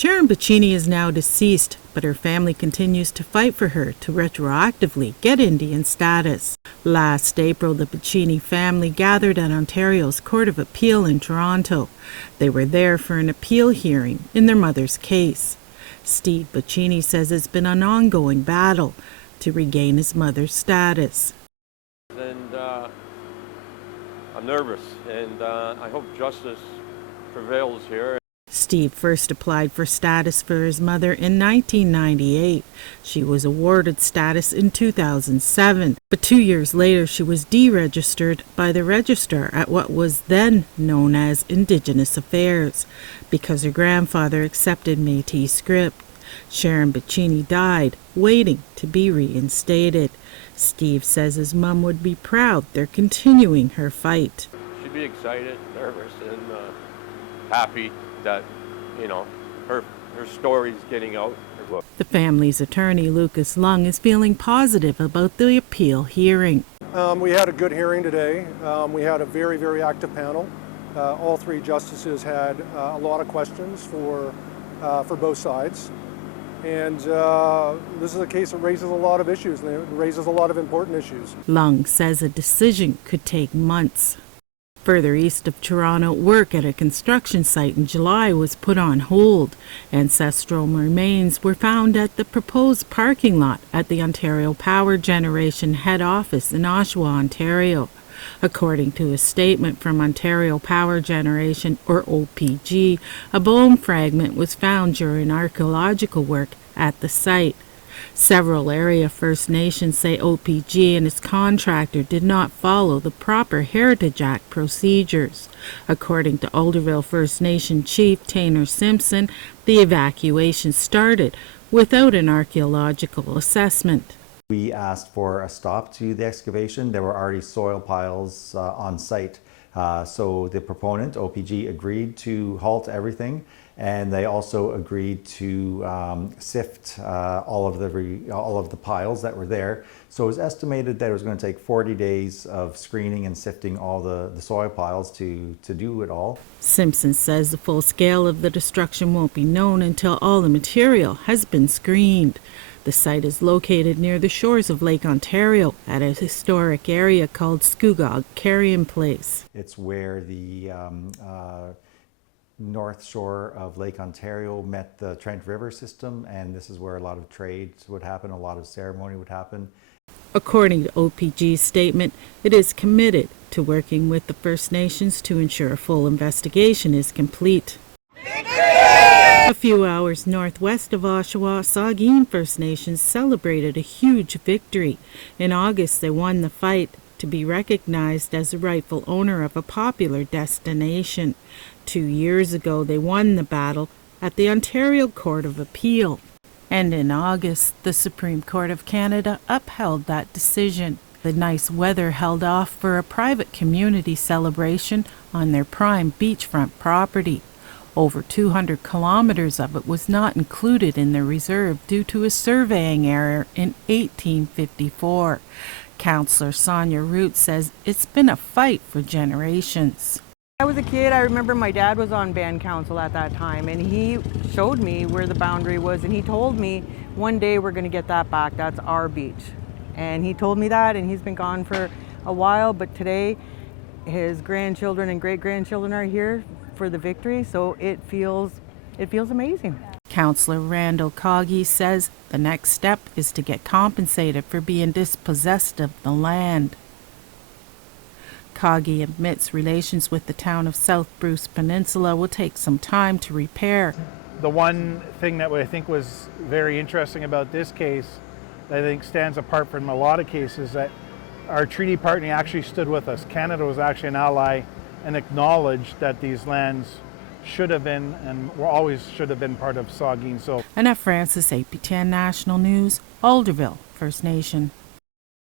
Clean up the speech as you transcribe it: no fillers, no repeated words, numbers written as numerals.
Sharon Bacchini is now deceased, but her family continues to fight for her to retroactively get Indian status. Last April, the Bacchini family gathered at Ontario's Court of Appeal in Toronto. They were there for an appeal hearing in their mother's case. Steve Bacchini says it's been an ongoing battle to regain his mother's status. And I'm nervous, and I hope justice prevails here. Steve first applied for status for his mother in 1998. She was awarded status in 2007, but 2 years later she was deregistered by the registrar at what was then known as Indigenous Affairs because her grandfather accepted Métis script. Sharon Bacchini died, waiting to be reinstated. Steve says his mom would be proud they're continuing her fight. She'd be excited, nervous, and happy that, her story's getting out. The family's attorney, Lucas Lung, is feeling positive about the appeal hearing. We had a good hearing today. We had a very, very active panel. All three justices had a lot of questions for both sides. And this is a case that raises a lot of issues, and it raises a lot of important issues. Lung says a decision could take months. Further east of Toronto, work at a construction site in July was put on hold. Ancestral remains were found at the proposed parking lot at the Ontario Power Generation head office in Oshawa, Ontario. According to a statement from Ontario Power Generation, or OPG, a bone fragment was found during archaeological work at the site. Several area First Nations say OPG and its contractor did not follow the proper Heritage Act procedures. According to Alderville First Nation Chief Tainer Simpson, the evacuation started without an archaeological assessment. We asked for a stop to the excavation. There were already soil piles on site. So the proponent, OPG, agreed to halt everything, and they also agreed to sift all of the piles that were there. So it was estimated that it was going to take 40 days of screening and sifting all the soil piles to do it all. Simpson says the full scale of the destruction won't be known until all the material has been screened. The site is located near the shores of Lake Ontario at a historic area called Scugog Carrion Place. It's where the north shore of Lake Ontario met the Trent River system, and this is where a lot of trade would happen, a lot of ceremony would happen. According to OPG's statement, it is committed to working with the First Nations to ensure a full investigation is complete. A few hours northwest of Oshawa, Saugeen First Nations celebrated a huge victory. In August, they won the fight to be recognized as the rightful owner of a popular destination. 2 years ago, they won the battle at the Ontario Court of Appeal. And in August, the Supreme Court of Canada upheld that decision. The nice weather held off for a private community celebration on their prime beachfront property. Over 200 kilometers of it was not included in the reserve due to a surveying error in 1854. Councillor Sonia Root says it's been a fight for generations. When I was a kid, I remember my dad was on band council at that time, and he showed me where the boundary was, and he told me one day we're going to get that back. That's our beach. And he told me that, and he's been gone for a while, but today his grandchildren and great-grandchildren are here for the victory, so it feels amazing. Councillor Randall Coggy says the next step is to get compensated for being dispossessed of the land. Coggy admits relations with the town of South Bruce Peninsula will take some time to repair. The one thing that I think was very interesting about this case, that I think stands apart from a lot of cases, that our treaty partner actually stood with us. Canada was actually an ally and acknowledged that these lands should have been and always should have been part of Saugeen. So, Annette Francis, APTN National News, Alderville First Nation.